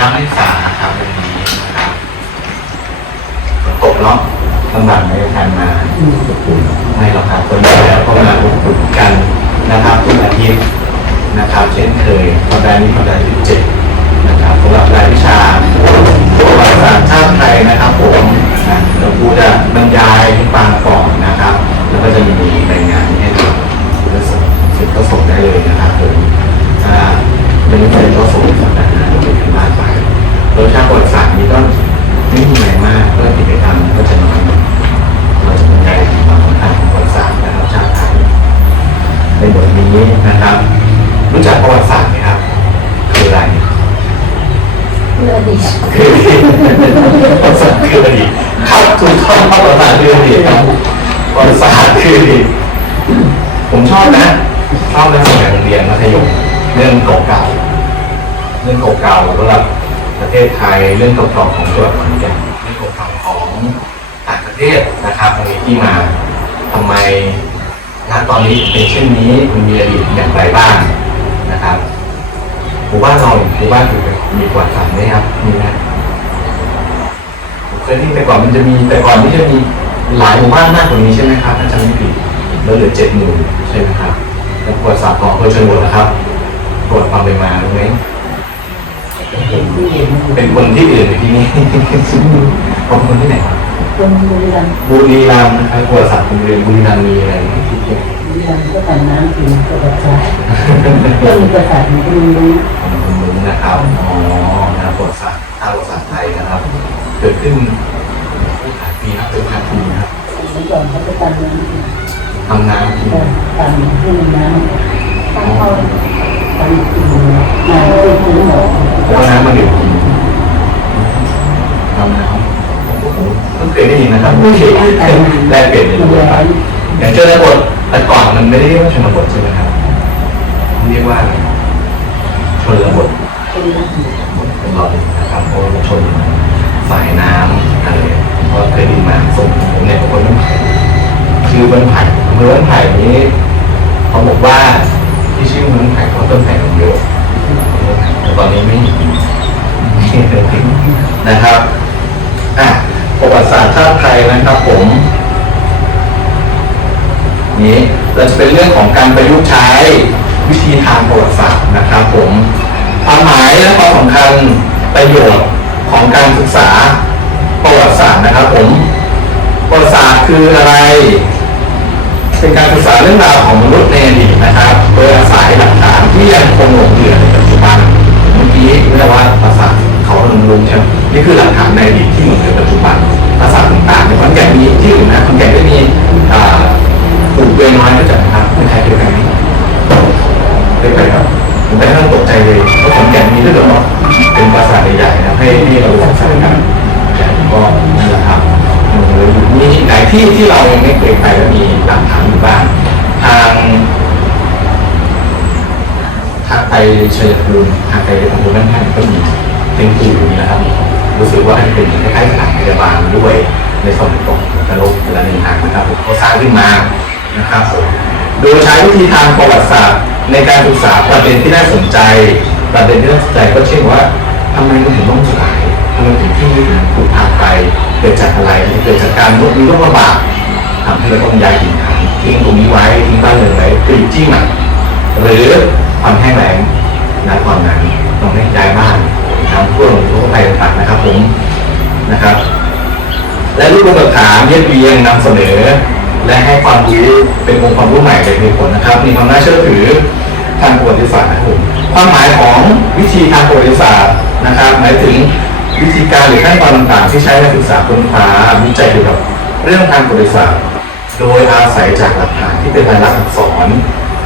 ครับนักศึกษาครับวันนี้นะครับตกเนาะลำบากในการมาไม่หรอกครับคนเดียวแล้วก็มาอุดกันนะครับทุกอาทิตย์นะครับ เช่นเคยสัปดาห์นี้สัปดาห์ที่เจ็ดนะครับสำหรับรายวิชาประวัติศาสตร์ชาติไทยนะครับผมนะเราพูดจะบรรยายให้ฟังก่อนนะครับ แล้วก็จะมีรายงานให้ดูแล้วส่งเสร็จก็ส่งได้เลยนะครับผมถ้าไม่ได้ก็ส่งสัปดาห์หน้าเราไปทำบ้านไป โดยชาติปวัติศาสตร์นี้ก็ไม่มีอะไรมากก็กิจกรรมก็จะน้อยเราจะบรรยายความสำคัญของประวัติศาสตร์นะครับชาติไทยในบทนี้นะครับ รู้จักประวัติศาสตร์ไหมครับ คืออะไรเพื่อดีคือประวัติศาสตร์คืออดีตครับถูกต้องครับประวัติศาสตร์คืออดีตครับประวัติศาสตร์คืออดีตผมชอบนะชอบในสมัยโรงเรียนมัธยมเรื่องเก่าๆเรื่องเก่าๆสำหรับ ประเทศไทยเรื่องเก่าๆของจังหวัดขอนแก่นเรื่องเก่าๆของต่างประเทศนะครับมีที่มาทำไมณตอนนี้เป็นเช่นนี้มันมีอดีตอย่างไรบ้างนะครับหมู่บ้านเราหมู่บ้านอยู่มีกว่าสามไหมครับมีไหมผมเคยที่แต่ก่อนมันจะมีแต่ก่อนที่จะมีหลายหมู่บ้านมากกว่านี้ใช่ไหมครับถ้าจำไม่ผิดแล้วเหลือเจ็ดหมู่ใช่ไหมครับแล้วประวัติศาสตร์ของอำเภอชนบทนะครับประวัติความเป็นมารู้ไหม เห็นที่เห็นเป็นคนที่อื่นอยู่ที่นี่ผมคนที่ไหนครับคนบุรีรัมย์บุรีรัมย์นะครับประวัติศาสตร์บุรีรัมย์บุรีรัมย์มีอะไรที่เกี่ยวบุรีรัมย์ก็แต่น้ำถึงประวัติศาสตร์เรื่องประวัติศาสตร์มันก็มีรู้ของคุณลุงนะครับอ๋อนะครับประวัติศาสตร์ทางประวัติศาสตร์ไทยนะครับ เกิดขึ้นหลายปีครับเป็นพันปีนะครับเมื่อก่อนเขาจะตันน้ำถึงทำน้ำกินตันขึ้นน้ำตั้งเขาตันกินน้ำที่ถึงห มดแล้วน้ำมาดื่มกินทำน้ำผมเพิ่งเคยได้ยินนะครับไม่เคยแลกเปลี่ยนเรียนรู้ไปอย่างเช่นบทแต่ก่อนมันไม่ได้เรียกว่าชนบทใช่ไหมครับเรียกว่าอะไรชนบทเป็นน้ำเอยนะครับเพราะว่าชนสายน้ำอะไรเพราะเคยดยินมาส่งผมเนี่ยเป็นคนบ้านไผ่ชื่อบ้านไผ่อำเภอบ้านไผ่นี้เขาบอกว่าที่ชื่อบ้านไผ่เพราต้นไผ่มันเยอะ ตอนนี้ไม่มีนะครับอะประวัติศาสตร์ชาติไทยนะครับผมนี้เราจะเป็นเรื่องของการประยุกต์ใช้วิธีทางประวัติศาสตร์นะครับผมความหมายและความสำคัญประโยชน์ของการศึกษาประวัติศาสตร์นะครับผมประวัติศาสตร์คืออะไร เป็นการศึกษาเรื่องราวของมนุษย์ในอดีตนะครับ โดยอาศัยหลักฐานที่ยังคงหลงเหลือ เมื่อกี้เรียกว่าภาษาเขาลงลุงใช่ไหมนี่คือหลักฐานในอดีตที่หลงเหลือปัจจุบันภาษาต่างๆในขอนแก่นมีที่อื่นนะขอนแก่นได้มีอ่าปลูกเวน้อยรู้จักไหมครับเป็นใครเคยไปไหมเคยไปครับผมไปนั่งตกใจเลยเพราะผมแก่นมีด้วยเหรอเป็นภาษาทใหญ่ๆนะให้ให้เราศึกษากันแต่ก็นั่นแหละครับเออมีที่ไหนที่ที่เรายังไม่เคยไปแล้วมีหลักฐานอยู่บ้างทางทางไป ชัยภูมิทางไปอำเภอบ้านแท่นก็มีเป็นปู่อยู่นี้นะครับรู้สึกว่าเป็นคล้ายๆสถานพยาบาลด้วยในสมัยก่อนระโหลกเวลาหนึ่งทางนะครับผมเขาสร้างขึ้นมานะครับผมโดยใช้วิธีทางประวัติศาสตร์ในการศึกษาประเด็นที่น่าสนใจ ประเด็นที่น่าสนใจก็เช่นว่าทำไมมันถึงต้องสลายทำไมถึงที่นี่ถึงถูกพาไปเกิดจากอะไรเกิดจากการลดมีโรคระบาดทำให้เราต้องย้ายถิ่นฐานทิ้งตรงนี้ไว้ทิ้งบ้านเรือนไว้คือที่ใหม่ หรือความแห้งแล้งณตอนนั้นต้องให้ย้ายบ้านน้ำท่วมทุกภัยต่างๆนะครับผมนะครับ และรูปแบบถามเยียบเรียงนำเสนอ และให้ความรู้เป็นองค์ความรู้ใหม่เลยมีผลนะครับ มีความน่าเชื่อถือทางประวัติศาสตร์นะครับผมความหมายของวิธีทางประวัติศาสตร์นะครับหมายถึงวิธีการหรือขั้นตอนต่างๆที่ใช้ในศึกษาค้นคว้าวิจัยเกี่ยวกับเรื่องทางประวัติศาสตร์ โดยอาศัยจากหลักฐานที่เป็นลายลักษณ์อักษร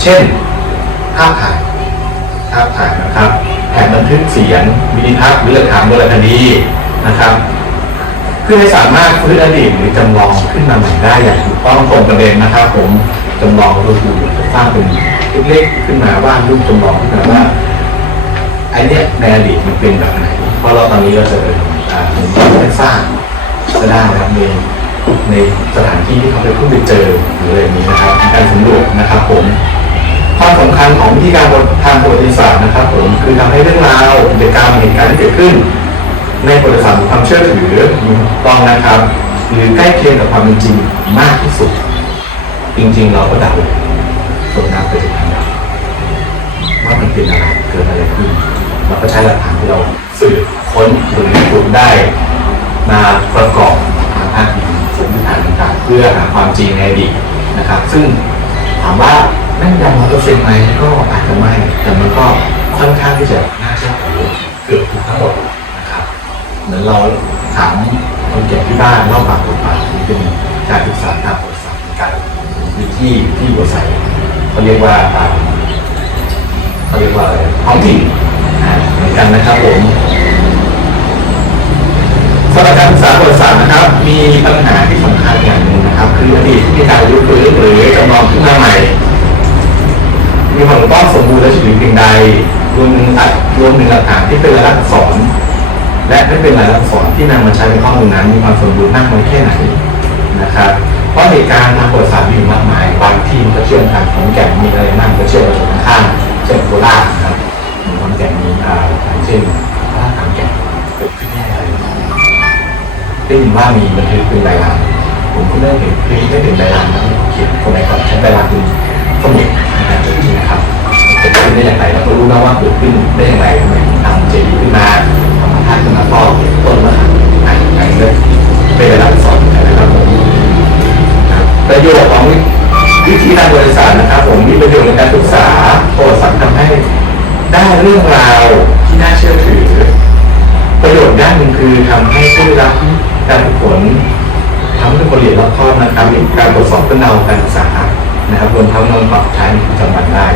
เช่น ภาพถ่ายภาพถ่ายนะครับแผนบันทึกเสียงวิดีทัศน์หรือหลักฐานโบราณคดีนะครับเพื่อให้สามารถฟื้นอดีตหรือจำลองขึ้นมาใหม่ได้อย่างถูกต้องตรงประเด็นนะครับ ผมจำลองโดยคือสร้างเป็นเล็กๆขึ้นมาว่ารูปจำลองขึ้นมาว่าไอเนี้ยในอดีตมันเป็นแบบไหนเพราะเราตอนนี้เราจออ่าผมได้สร้างก็ได้นะครับในในสถานที่ที่เขาไปพิ่งไปเจอหรืออะไรนี้นะครับ การสำรวจนะครับผม ความสำคัญของวิธีการบททางประวัติศาสตร์นะครับ ผมคือทำให้เรื่องราวกิจกรรมเหตุการณ์ที่เกิดขึ้น ในประวัติศาสตร์มีความเชื่อถือมีถูกต้องนะครับ หรือใกล้เคียงกับความเป็นจริงมากที่สุด จริงๆ เราก็เดาตรงนั้นไปถึงทางเราว่ามันเป็นอะไรเกิดอะไรขึ้นเราก็ใช้หลักฐานที่เราสืบค้นหรือขุดได้มาประกอบมาอ้างอิงสมมติฐานต่างๆเพื่อหาความจริงในอดีตนะครับ ซึ่งถามว่า แม่นยำร้อยเปอร์เซ็นต์ไหมก็อาจจะไม่ แต่มันก็ค่อนข้างที่จะน่าเชื่อถือเกือบถูกทั้งหมดนะครับเหมือนเราถามคนแก่ที่บ้านเล่าปากต่อปากนี่เป็นการศึกษาทางประวัติศาสตร์เหมือนกันที่ที่อยู่อาศัยเขาเรียกว่าเขาเรียกว่าอะไรท้องถิ่นเหมือนกันนะครับผมสำหรับการศึกษาประวัติศาสตร์นะครับ มีปัญหาที่สำคัญอย่างหนึ่งนะครับ คืออดีตที่การรื้อฟื้นหรือจำลองขึ้นมาใหม่ มีความถูกต้องสมบูรณ์และฉลียวเพียงใดรวมถึงอัดรวมถึงหลักฐานที่เป็นลายลักษณ์อักษรและไม่เป็นลายลักษณ์อักษรที่นำมาใช้ในข้อมูลนั้น มีความสมบูรณ์มากน้อยแค่ไหนนะครับเพราะเหตุการณ์ทางประวัติศาสตร์มีมากมายบางที่มันก็เชื่อมกันของแก่นมีอะไรบ้างก็เชื่อมกันข้างเช่นโคราชครับของแก่นมีอ่าอย่างเช่นพระขามแก่นเกิดขึ้นแน่อะไรได้ยินว่ามีบันทึกเป็นใบลานผมก็ไม่เห็นเคยไม่เห็นใบลานนะเขียนคนไหนก่อนใช้ใบลานเป็นสมุดในการจดจริง จะเกิดขึ้นได้อย่างไรเราก็รู้นะว่าเกิดขึ้นได้อย่างไรทำไมทำเจดีย์ขึ้นมาทำพระธาตุขึ้นมาก็ต้นมาอ่านอย่างนี้เลยเป็นใบลานสอนนะครับผมประโยชน์ของวิธีทางบริษัทนะครับผมมีประโยชน์ในการศึกษาโประวัติศาสตร์ทำให้ได้เรื่องราวที่น่าเชื่อถือ ประโยชน์ด้านหนึ่งคือทำให้ผู้ได้รับการฝึกฝนทำให้คนเรียนรอบคอบนะครับมีการตรวจสอบต้นเอาการศึกษานะครับรวมทั้งนำปรับใช้ในประจำวันได้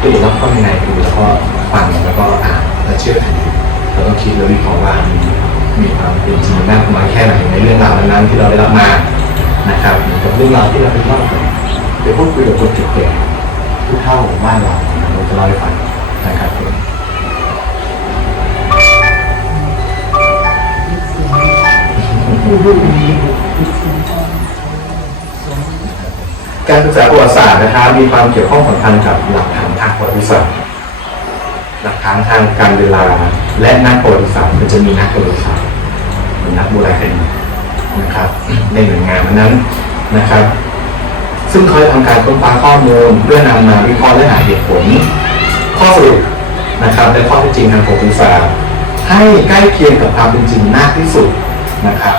ผู้เรียนรอบคอบยังไงคือแล้วก็ฟังแล้วก็อ่านและเชื่อถือแล้วก็คิดและวิเคราะห์ว่ามีมีความเป็นจริงมากน้อยแค่ไหนในเรื่องราวนั้นที่เราได้รับมานะครับเหมือนกับเรื่องราวที่เราไปเล่าไปพูดคุยกับคนแก่ผู้เฒ่าบ้านเราเราจะเล่าให้ฟังนะครับการศึกษาประวัติศาสตร์นะครับมีความเกี่ยวข้องสำคัญกับหลักฐาน ทางประวัติศาสตร์หลักฐานทางการเวลา และนักประวัติศาสตร์มันจะมีนักประวัติศาสตร์หรือนักโบราณคดีนะครับ ในหน่วยงานนั้นนะครับ ซึ่งเขาจะทำการค้นคว้าข้อมูลเพื่อนำมาวิเคราะห์และหาเหตุผล ข้อสรุปนะครับและข้อเท็จจริงทางประวัติศาสตร์ให้ใกล้เคียงกับความเป็นจริงมากที่สุดนะครับ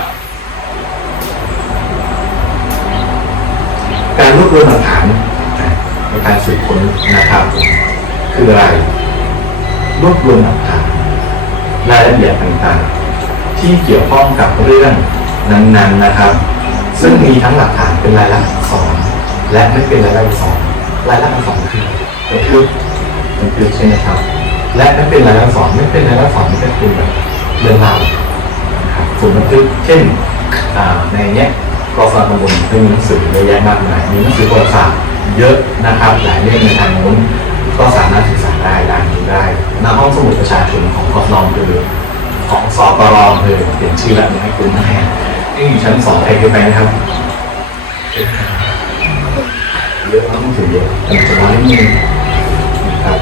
การรวบรวมหลักฐาน การสืบค้นนะครับ คืออะไรรวบรวมหลักฐานรายละเอียดต่างๆ ที่เกี่ยวข้องกับเรื่องนั้นๆนะครับ ซึ่งมีทั้งหลักฐานเป็นลายลักษณ์อักษรและไม่เป็นลายลักษณ์อักษรายลักษณ์อักษรคือเป็นคือเป็นคือใช่ไหมครับ และไม่เป็นลายลักษณ์อักษรไม่เป็นลายลักษณ์อักษรนี่ก็คือแบบเรื่องราวครับส่วนบันทึกเช่นในเนี้ยกองสลากตำบลมีหนังสือเยอะแยะมากมายมีหนังสือประวัติศาสตร์ เยอะนะครับหลายเล่มในทางโน้นก็สามารถศึกษาได้อ่านดูได้หน้าห้องสมุดประชาชนของกสนคือของสกรคือเปลี่ยนชื่อแล้วนะให้คุณแม่ที่อยู่ชั้นสองใครเคยไปนะครับเยอะมากหนังสือเยอะแต่มันจะน้อยนิดนึงนะครับ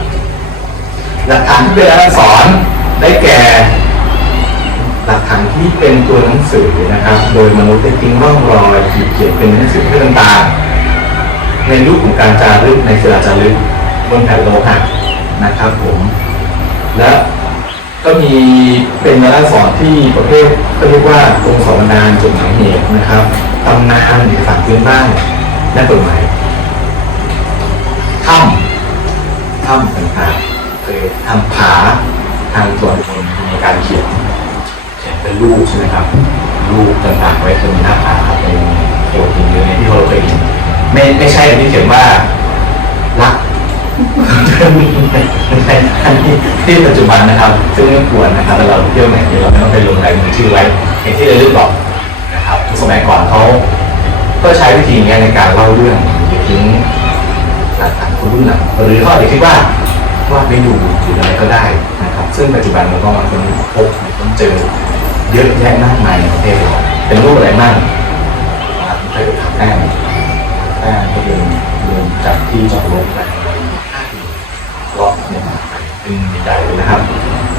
หลักฐานที่เป็นอักษรได้แก่หลักฐานที่เป็นตัวหนังสือนะครับ โดยมนุษย์ได้ทิ้งร่องรอยขีดเขียนเป็นหนังสือเพื่อต่างๆ ในรูปของการจารึกในศิลาจารึกบนแผ่นโลหะนะครับผมและก็มีเป็นลายลักษณ์อักษรที่ประเภทก็เรียกว่าตรงสองนานจดหมายเหตุนะครับตำนานเอกสารพื้นบ้านและกฎหมายถ้ำถ้ำต่างๆเคยทำผาทางส่วนบนในการเขียนเขียนเป็นรูปใช่ไหมครับรูปต่างๆไว้ตรงหน้าผาเป็นเกี่ยวกับ ไม่ไม่ใช่ที่เขียนว่ารักไม่ใช่ที่ปัจจุบันนะครับ ซึ่งไม่ควรนะครับแล้วเราเที่ยวไหนเนี่ยเราไม่ต้องไปลงรายมือชื่อไว้อย่างที่เราเลือกบอกนะครับสมัยก่อนเขาก็ใช้วิธีนี้ในการเล่าเรื่องหรือทิ้งหลักฐานคนรุ่นหลังหรือเขาอาจจะคิดว่าว่าไม่ดูหรืออะไรก็ได้นะครับ ซึ่งปัจจุบันเราก็มันพบมันเจอเยอะแยะมากมายในประเทศเราเป็นรูปอะไรบ้างอ่าเคยไปทำแป้ง แป้งก็เดินเดินจากที่จอดรถไปหเนี่ยเป็นใหญ่เลยนะครับ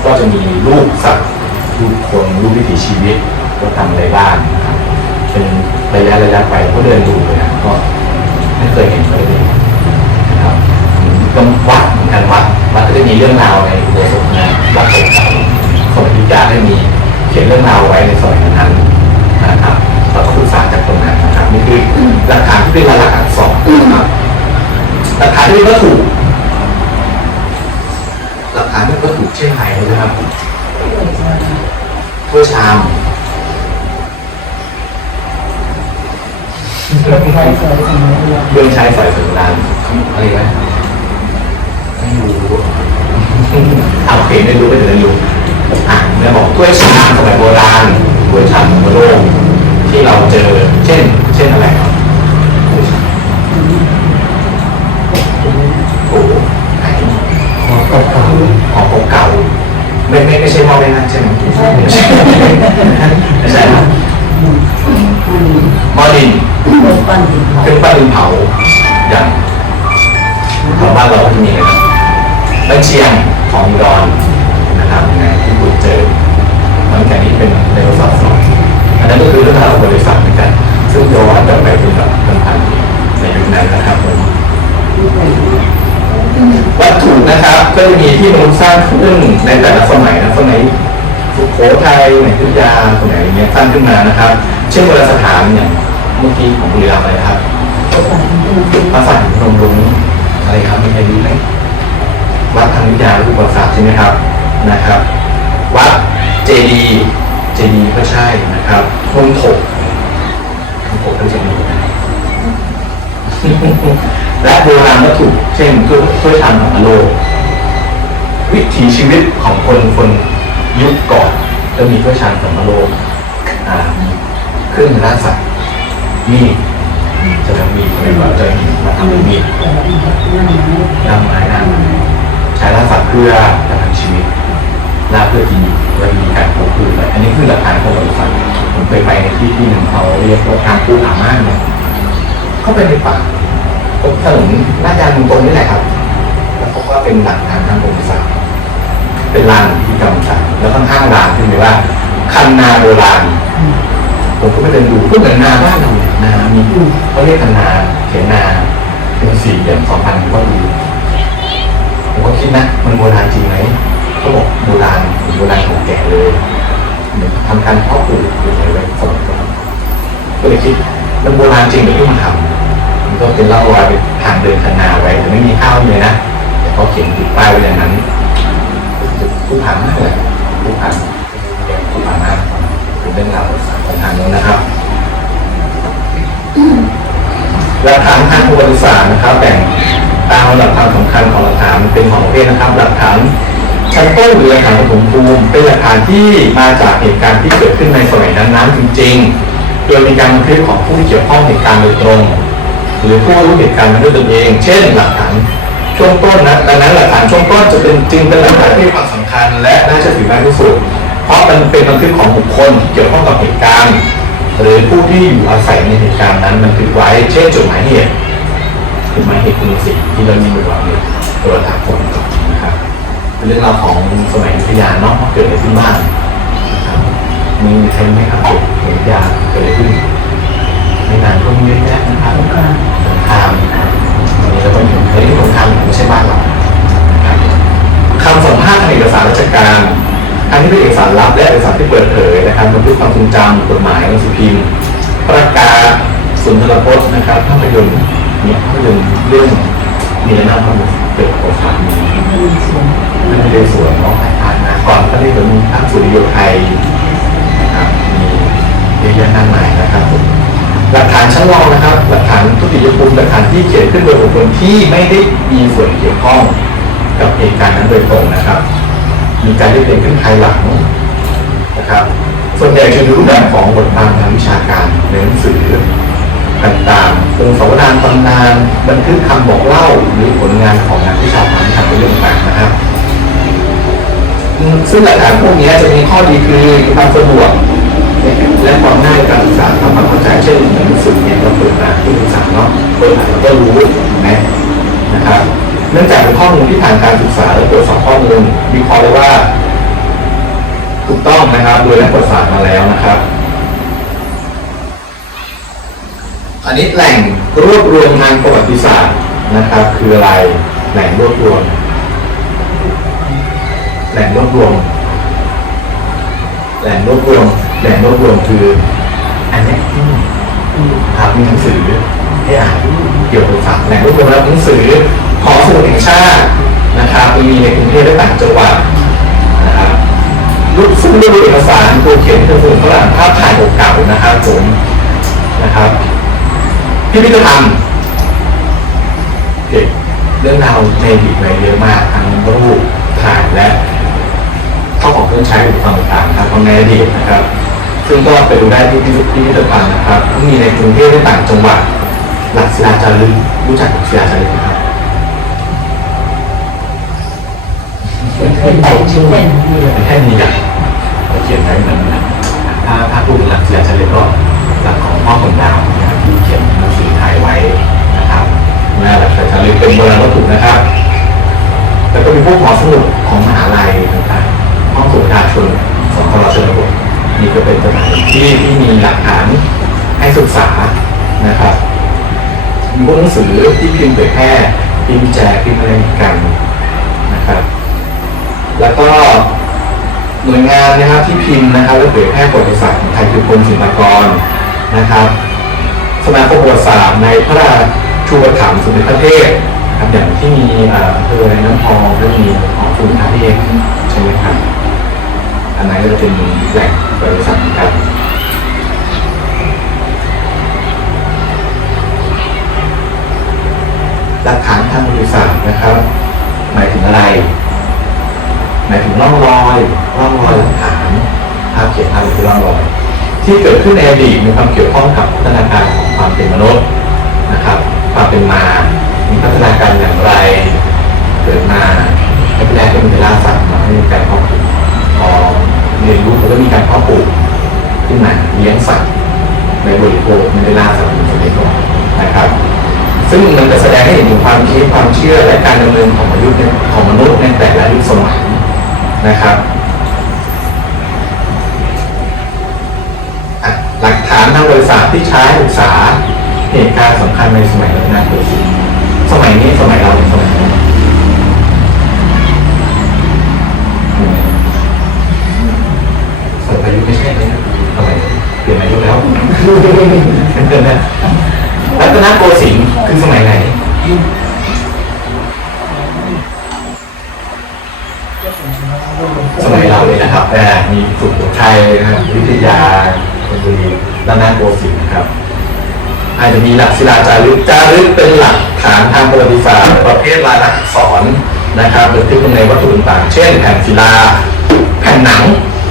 ก็จะมีรูปสัตว์รูปคนรูปวิถีชีวิตว่าทำอะไรบ้างนะครับเป็นระยะระยะไปก็เดินดูเลยนะก็ไม่เคยเห็นเลยนะครับก็วัดเหมือนกันวัดวัดก็จะมีเรื่องราวในอุโบสถนะวัดเก่าๆสมัยพุทธกาลได้มีเขียนเรื่องราวไว้ในสมัยนั้นนะครับเราก็ศึกษาจากตรงนั้น นะครับนี่คือหลักฐานที่เป็นหลักอักษรนะครับหลักฐานที่เป็นวัตถุหลักฐานที่เป็นวัตถุเช่นไรนะครับถ้วยชามใครสวยสมัยเรียนเครื่องใช้สอยสัญญาณอะไรนะไม่รู้เอาเพลงไม่รู้ก็จะได้รู้อะเนี่ยบอกถ้วยชามสมัยโบราณถ้วยชามโบราณที่เราเจอ เช่นเช่นอะไรครับถ้วยชามโอ้โหไหนขอเก่าของเก่าไม่ไม่ไม่ใช่หม้อไม่นั่นใช่ไหมไม่ใช่ไม่ใช่ไม่ใช่ครับๆมันหม้อดินเป็นปั้นดินเผาองปั้นดินเผาอย่างแถวบ้านเราก็จะมีนะครับบ้านเชียงของดรนนะครับนะที่คุณเจอมันแค่นี้เป็นในรถสอบสองอันนั้นก็คือเรื่องราวของบริษัทเหมือนกัน ย้อนกลับไปเป็นแบบเป็นพันปีในยุคนั้นนะครับผมวัตถุนะครับก็จะมีที่มนุษย์สร้างขึ้นในแต่ละสมัยนะสมัยสุโขทัยในยุทยาสมัยอย่างเงี้ยสร้างขึ้นมานะครับ เช่นโบราณสถานอย่างเมื่อกี้ของบุรีรัมย์อะไรนะครับพระสันนมรุ้งอะไรครับมีใครรู้ไหมวัดทางวิทยาลูกประสาทใช่ไหมครับนะครับ วัดเจดีย์เจดีย์ก็ใช่นะครับพงถก พงถกก็จะมีและโบราณวัตถุเช่นถ้วยถ้วยชามของอโลกวิถีชีวิตของคนคนยุคก่อนจะมีถ้วยชามของอโลกอ่ามีเครื่องราสัตว์มีจะทำมีดเป็นแบบจะมาทำเป็นมีดนำไม้นำใช้ราสัตว์เพื่อประทังชีวิตล่าเพื่อกินและมีการปลูกพืชอันนี้คือหลักฐานของบริษัท ผมเคยไปในที่ที่หนึ่งเขาเรียกว่าทางปูผาม่านเนี่ยเข้าไปในป่าตรงถนนลาดยางตรงนี้แหละครับ แล้วพบว่าเป็นหลักฐานทางประวัติศาสตร์เป็นลานพิธีกรรมศาสตร์แล้วข้างๆลานขึ้นเลยว่า คันนาโบราณผมก็ไปเดินดูก็เหมือนนาบ้านเราเนี่ยนามีเขาเรียกคันนาเขียนนาเป็นสี่เหลี่ยมสองพันก็ดูผมก็คิดนะมันโบราณจริงไหมเขาบอกโบราณโบราณของแก่เลย ทำการเพาะปลูกหรืออะไรไว้สมัยก่อนก็เลยคิดมันโบราณจริงหรือที่มันทำมันก็เป็นร่องรอยเป็นทางเดินคันนาไว้แต่ไม่มีข้าวเลยนะแต่เขาเขียนติดป้ายไว้อย่างนั้นผู้ผ่านมากเลยผู้ผ่านผู้ผ่านมากเป็นเรื่องราวของทางโน้นนะครับหลักฐานทางประวัติศาสตร์นะครับแบ่งตามลำดับความสำคัญของหลักฐานเป็นของประเภทนะครับ หลักฐาน ชั้นต้นหรือหลักฐานปฐมภูมิเป็นหลักฐานที่มาจากเหตุการณ์ที่เกิดขึ้นในสมัยนั้นๆจริงๆ โดยมีการบันทึกของผู้ที่เกี่ยวข้องเหตุการณ์โดยตรง หรือผู้รู้เหตุการณ์มาด้วยตนเอง เช่น หลักฐานช่วงต้นนะดังนั้นหลักฐานช่วงต้นจะเป็นจึงเป็นหลักฐานที่มีความสำคัญ และน่าเชื่อถือมากที่สุด เพราะมันเป็นบันทึกของบุคคลเกี่ยวข้องกับเหตุการณ์ หรือผู้ที่อยู่อาศัยในเหตุการณ์นั้นบันทึกไว้ เช่นจดหมายเหตุจดหมายเหตุคือสิ่ที่เรามีบนหลังเนี่ยตัวถาผลนะครับ เป็นเรื่องราวของสมัยอยุธยาเนาะว่าเกิดอะไรขึ้นบ้างนะครับมีใครรู้ไหมครับเกิดอยุธยาเกิดอะไรขึ้นไม่นานก็มีเยอะแยะนะครับสงครามอันนี้เราต้องอยู่ในสงครามไม่ใช่บ้านเรานะครับคำสัมภาษณ์ทางเอกสารราชการอันที่เป็นเอกสารลับและเอกสารที่เปิดเผยนะครับบันทึกความทรงจำกฎหมายหนังสือพิมพ์ประกาศสุนทรพจน์นะครับภาพยนตร์เนี่ยภาพยนตร์เรื่องมีนาภาพยนตร์เกิดโอกามี นั่นเป็นส่วนของถ่ายทานนะก่อนก็เรียกว่ามีภาพสุริโยไทยนะครับมีเยอะแยะมากมายนะครับผมหลักฐานชั้นรองนะครับ หลักฐานทุติยภูมิหลักฐานที่เขียนขึ้นโดยบุคคลที่ไม่ได้มีส่วนเกี่ยวข้องกับเหตุการณ์นั้นโดยตรงนะครับ มีการเรียกเรียงขึ้นภายหลังนะครับ ส่วนใหญ่จะดูรูปแบบของบทความทางวิชาการในหนังสือ ต่างๆองค์สวดานตำนาน บันทึกคำบอกเล่าหรือผลงานของนักวิชาการทางเรื่องต่างๆนะครับ ซึ่งหลักฐานพวกนี้จะมีข้อดีคือความสะดวกและความง่ายการศึกษาทำความเข้าใจเช่นหนังสือเนี่ยเราเปิดอ่านที่ศึกษาเนาะเปิดอ่านเราก็รู้ถูกไหมนะครับเนื่องจากเป็นข้อมูลที่ผ่านการศึกษาและตรวจสอบข้อมูลวิเคราะห์ได้ว่า ถูกต้องนะครับโดยนักประวัติศาสตร์มาแล้วนะครับ อันนี้แหล่งรวบรวมทางประวัติศาสตร์นะครับ คืออะไรแหล่งรวบรวม แหล่งรวบรวม แหล่งรวบรวม แหล่งรวบรวมคือ อันนี้ครับมีหนังสือให้อ่านเกี่ยวกับศาสตร์แหล่งรวบรวมแล้วหนังสือของสมุดแห่งชาตินะครับมีในกรุงเทพและต่างจังหวัดนะครับรูปซึ่งรูปเอกสารตัวเขียนตัวฝุ่นฝรั่งภาพถ่ายเก่าๆนะครับผมนะครับ พิพิธภัณฑ์เก็บเรื่องราวในอดีตไว้เยอะมากทั้งรูปถ่ายและข้าของเครื่องใช้อุปกรณ์ต่างๆนะครับของในอดีตนะครับ ซึ่งก็ไปดูได้ที่พิพิธภัณฑ์นะครับที่มีในกรุงเทพและต่างจังหวัดหลักศิลาจารึกรู้จักหลักศิลาจารึกไหมครับเป็นแต่ชื่อเป็นแค่นี้อะเขาเขียนไว้เหมือนนะถ้าถ้าพูดถึงหลักศิลาจารึกก็หลักของพ่อคนดาว นะครับน้าหลักศิลาจารึกเป็นโบราณวัตถุนะครับ แล้วก็มีพวกหอสมุดของมหาลัยต่างๆห้องสมุดประชาชนสครชนบทนี่ก็เป็นสถานที่ที่มีหลักฐานให้ศึกษานะครับมีพวกหนังสือที่พิมพ์เผยแพร่พิมพ์แจกพิมพ์อะไรกันนะครับ แล้วก็หน่วยงานนะครับที่พิมพ์นะครับและเผยแพร่ประวัติศาสตร์ของไทยคือกรมศิลปากรนะครับ สมาคมประวัติศาสตร์ในพระราชูปถัมภ์สมเด็จพระเทพนะครับอย่างที่มีเอ่ออำเภอในน้ำพองและมีของสุนทรเทพใช่ไหมครับอันนั้นก็จะเป็นแหล่งประวัติศาสตร์เหมือนกันหลักฐานทางประวัติศาสตร์นะครับ หมายถึงอะไร หมายถึงร่องรอยร่องรอยหลักฐานภาพเขียนภาพคือร่องรอย ที่เกิดขึ้นในอดีตมีความเกี่ยวข้องกับพัฒนาการของ ความเป็นมนุษย์นะครับ ความเป็นมา มีพัฒนาการอย่างไร เกิดมาแรกๆก็มีล่าสัตว์มาให้มีการเพาะปลูกพอเรียนรู้แล้วก็มีการเพาะปลูกขึ้นมาเลี้ยงสัตว์ในบริโภคไม่ได้ล่าสัตว์ในสมัยก่อนนะครับ ซึ่งมันก็แสดงให้เห็นถึงความคิดความเชื่อและการดำเนินของมนุษย์ของมนุษย์ในแต่ละยุคสมัยนะครับอะห ลักฐานทางบริษัทที่ใช้ศึกษาเหตุการณ์สำคัญในสมัยรัชกาลที่สิบสมัยนี้สมัยเราเป็นสมัยไหนสมัยอายุไม่ใช่เลยนะสมัยเปลี่ยนอายุแล้วเดินนะรัตนโกสินทร์คือสมัยไหนสมัยเราเลยนะครับแต่มีสุโขทัยนะครับวิทยาธนบุรี รัตนโกสินทร์นะครับ อาจจะมีหลักศิลาจารึกจารึกเป็นหลักฐานทางประวัติศาสตร์ประเภทลายลักษณ์อักษรนะครับบันทึกลงในวัตถุต่างๆเช่นแผ่นศิลาแผ่นหนัง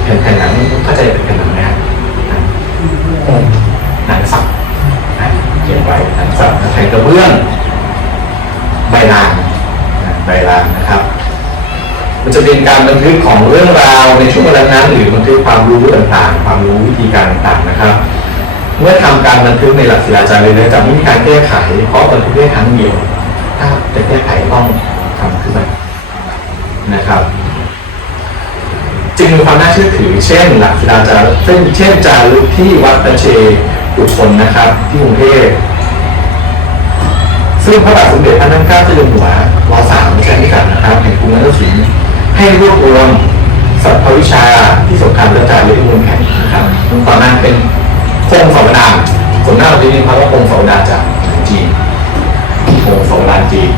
แผ่นแผ่นหนังเข้าใจเป็นแผ่นหนังไหมครับหนังสับเขียนไว้หนังสับแผ่นกระเบื้องใบลานใบลานนะครับมันจะเป็นการบันทึกของเรื่องราวในช่วงเวลานั้นหรือบันทึกความรู้ต่างๆ ความรู้วิธีการต่างๆนะครับ เมื่อทำการบันทึกในหลักศิลาจารึกแล้วจะไม่มีการแก้ไข เพราะบันทึกได้ครั้งเดียว ถ้าจะแก้ไขต้องทำขึ้นมานะครับ จึงมีความน่าเชื่อถือ เช่น หลักศิลาจารึกเช่นเช่นจารึกที่วัดตะเชตุชนนะครับ ที่กรุงเทพซึ่งพระบาทสมเด็จพระนั่งเกล้าเจ้าอยู่หัวรอสามรัชกาลที่สามนะครับแห่งกรุงรัตนสินให้รวบรวมสัพพวิชาที่สงครามเรือจารึกมูลแผ่นนะครับตอนนั้นเป็น พงศาวดารส่วนหน้าเราจะเรียกเขาว่าพงศาวดารจากจีนพงศาวดารจีน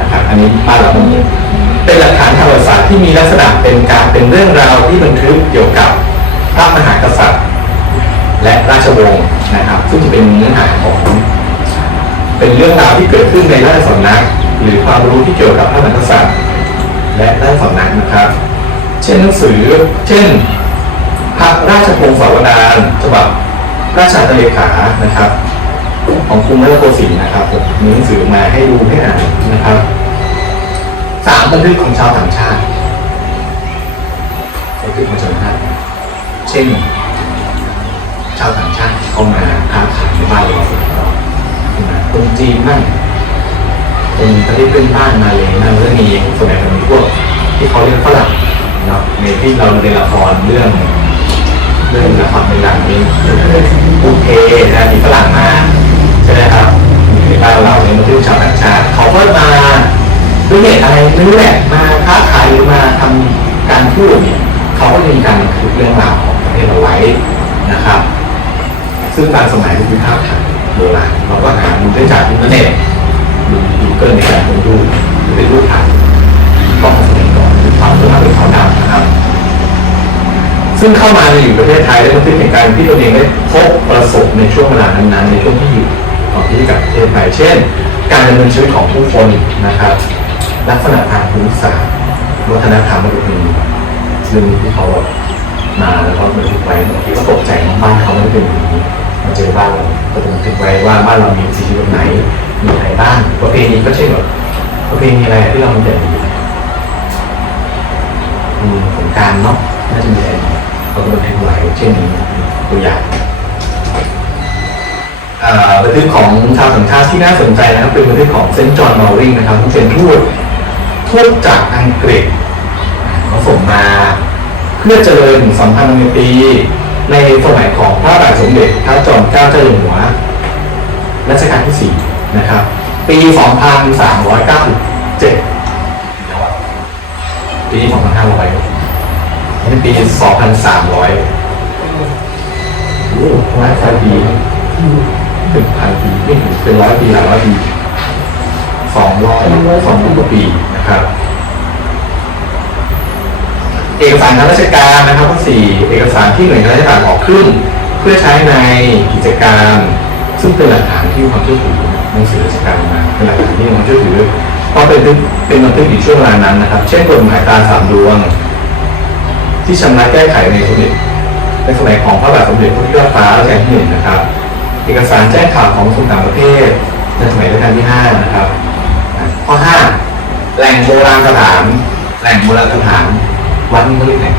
นะครับ อันนี้บ้านเราต้องเรียนเป็นหลักฐานทางประวัติศาสตร์ที่มีลักษณะเป็นการเป็นเรื่องราวที่บันทึกเกี่ยวกับพระมหากษัตริย์ และราชวงศ์นะครับ ซึ่งจะเป็นเนื้อหาของเป็นเรื่องราวที่เกิดขึ้นในราชสำนัก หรือความรู้ที่เกี่ยวกับพระมหากษัตริย์ และราชสำนักนะครับ เช่นหนังสือ เช่น พระราชพงศาวดารฉบับ ราชาเลขานะครับ ของกรุงรัตนโกสินทร์นะครับผมมีหนังสือมาให้ดูให้อ่านนะครับสามบันทึกของชาวต่างชาติบันทึกของชาวต่างชาติเช่น ชาวต่างชาติเข้ามาค้าขายในบ้านเราคนจีนบ้างคเป็นประเทศเพื่อนบ้านมาเลยนั่นก็มีส่วนใหญ่จะมีพวกที่เขาเรียกฝรั่งเนาะในที่เราเรียนละครเรื่อง เรื่องละครเป็นหลังนี้ปูเพนะมีฝรั่งมาใช่ไหมครับในบ้านเราเนี่ยมันเป็นชาวต่างชาติเขาก็มาด้วยเหตุอะไรไม่รู้แหละมาค้าขายหรือมาทำการทูตเนี่ยเขาก็จะมีการบันทึกเรื่องราวของประเทศเราไว้นะครับ ซึ่งบางสมัยก็คือภาพถ่ายโบราณเราก็หาดูได้จากอินเทอร์เน็ตดูดูเกิลในการดูเป็นรูปถ่ายกล้องสมัยก่อนหรือความเป็นเป็นขาวดำนะครับ ซึ่งเข้ามาในอยู่ประเทศไทยได้บันทึกเหตุการที่ตัวเองได้พบประสบในช่วงเวลานั้นๆในช่วงที่อยู่ก่อนที่จะกลับประเทศไทยเช่น การดำเนินชีวิตของผู้คนนะครับ ลักษณะทางภูมิศาสตร์วัฒนธรรมประเพณีซึ่งที่เขาแบบมาแล้วก็บันทึกไว้บางทีก็ตกใจว่าบ้านเขาไม่เป็นอย่างนี้มาเจอบ้านเราก็จะบันทึกไว้ว่าบ้านเรามีสิ่งที่แบบไหนมีอะไรบ้างประเพณีก็เช่นแบบประเพณีอะไรที่เรามีแต่ดีอืมสงการเนาะน่าจะมีอะไร เขาก็บันทึกไว้เช่นนี้ตัวอย่างบันทึกของชาวต่างชาติที่น่าสนใจนะครับ เป็นบันทึกของเซนจอห์นมอริงนะครับผู้เป็นทูตทูตจากอังกฤษเขาส่งมา เพื่อเจริญสัมพันธไมตรีในสมัยของพระบาทสมเด็จพระจอมเกล้าเจ้าอยู่หัวรัชกาลที่สี่นะครับ ปี 2397 ปีนี้2,500 อันนี้ปี 2,300โอ้โหน่าจะดีเป็นพันปีไม่ถึงเป็นร้อยปีหลายร้อยปีสองร้อยสองร้อยกว่าปีนะครับ เอกสารทางราชการนะครับข้อสี่เอกสารที่หน่วยงานราชการออกขึ้น เพื่อใช้ในกิจการ ซึ่งเป็นหลักฐานที่มีความเชื่อถือหนังสือราชการมาเป็นหลักฐานที่มีความเชื่อถือเพราะเป็นเป็นบันทึกในช่วงเวลานั้นนะครับ เช่นกฎหมายตราสามดวง ที่ชำระแก้ไขในสมเด็จในสมัยของพระบาทสมเด็จพระเจ้าฟ้ารัชกาลที่หนึ่งนะครับ เอกสารแจ้งข่าวของกระทรวงต่างประเทศในสมัยรัชกาลที่ห้านะครับ ข้อห้าแหล่งโบราณสถานแหล่งโบราณสถานวัดนี่เขาเรียกแหล่ง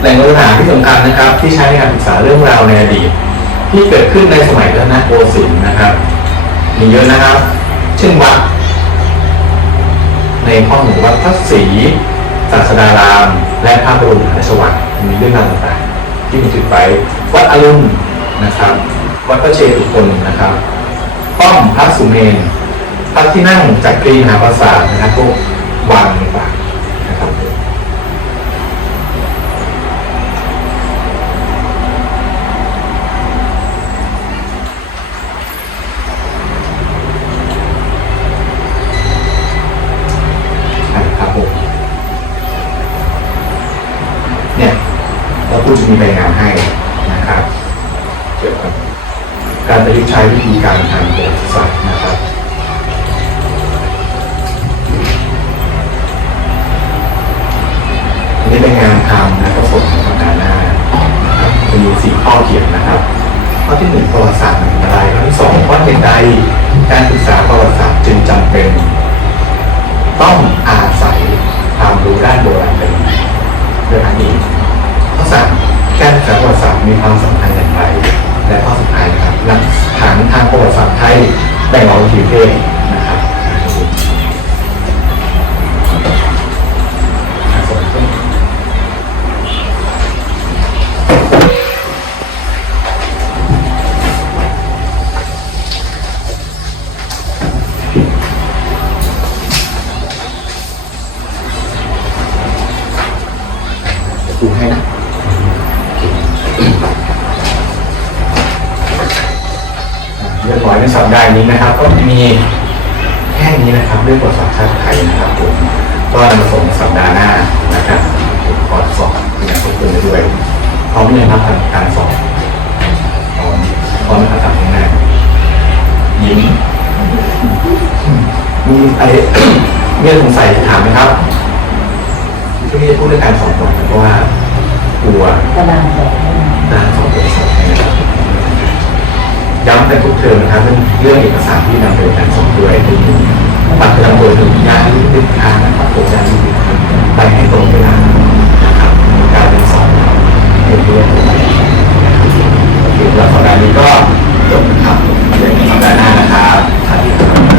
แหล่งโบราณสถานที่สำคัญนะครับ ที่ใช้ในการศึกษาเรื่องราวในอดีต ที่เกิดขึ้นในสมัยรัตนโกสินทร์นะครับมีเยอะนะครับ เช่นวัด ในห้อหนึ่งวัดพระศรีศาสดาราม และพระบรมมหาราชวังมีเรื่องราวต่างๆที่มีจุดไปวัดอรุณนะครับ วัดพระเชตุพนนะครับป้อมพระสุเมนพระที่นั่งจักรีมหาปราสาทนะครับพวกวังต่างๆนะครับ ครับผมเนี่ย เราพูดจะมีใบงานให้นะครับเกี่ยวกับการประยุกต์ใช้วิธีการทางประวัติศาสตร์นะครับนนี้เป็นงานทำและก็ส่งในสัปดาห์หน้านะครับจะมีสี่ข้อเขียนนะครับ ข้อที่หนึ่งประวัติศาสตร์เป็นอะไรข้อที่สองว่าเหตุใดการศึกษาประวัติศาสตร์ แบ่ ไทยนะครับผมก็นำมาส่งสัปดาห์หน้านะครับผมขอสอบเป็นการทบทวนด้วยพร้อมเลยนะครับการสอบพร้อมพร้อมนะครับทำง่ายๆยิ้มมีอะไรมีอะไรสงสัยถามไหมครับที่นี่พูดเรื่องการสอบก่อนเพราะว่ากลัวกระดานแบบนี้ด้านของตรวสอบนะครับย้ำกันทุกเทอมนะครับเรื่องเรื่องเอกสารที่นำไปการสอบด้วย ปัจจัยตัวถึงยาที่เป็ทางนะครับตัวจานไปให้ตรงเวลานะครับการเป็นสองเป็นเรื่องโอแล้วสัปดาห์นี้ก็จบครับเดี๋ยวสัปดาห์หน้านะครับท่านดีครั